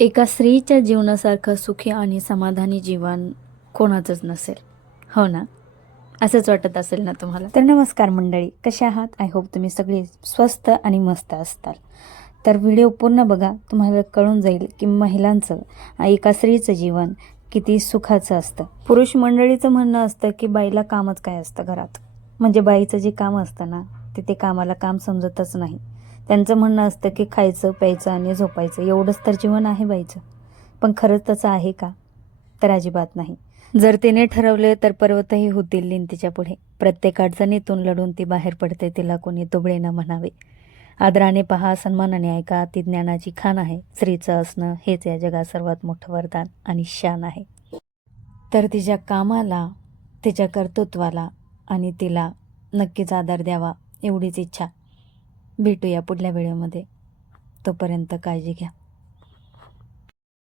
एका स्त्रीच्या जीवनासारखं सुखी आणि समाधानी जीवन कोणाचंच नसेल, हो ना? असंच वाटत असेल ना तुम्हाला? तर नमस्कार मंडळी, कशा आहात? आय होप तुम्ही सगळे स्वस्त आणि मस्त असताल. तर व्हिडिओ पूर्ण बघा, तुम्हाला कळून जाईल की महिलांचं, एका स्त्रीचं जीवन किती सुखाचं असतं. पुरुष मंडळीचं म्हणणं असतं की बाईला कामच काय असतं घरात, म्हणजे बाईचं जे काम असतं ना, ते कामाला काम समजतच नाही. त्यांचं म्हणणं असतं की खायचं, प्यायचं आणि झोपायचं एवढंच तर जीवन आहे बाईचं. पण खरंच तसं आहे का? तर अजिबात नाही. जर तिने ठरवले तर पर्वतही होतील लीन तिच्या पुढे. प्रत्येक अडचणीतून लढून ती बाहेर पडते, तिला कोणी दुबळे न म्हणावे. आदराने पहा, सन्मानाने ऐका, ती ज्ञानाची खाण आहे. स्त्रीचं असणं हेच या जगात सर्वात मोठं वरदान आणि शान आहे. तर तिच्या कामाला, तिच्या कर्तृत्वाला आणि तिला नक्कीच आदर द्यावा एवढीच इच्छा. भेटूया पुढल्या व्हिडिओमध्ये. तोपर्यंत काळजी घ्या.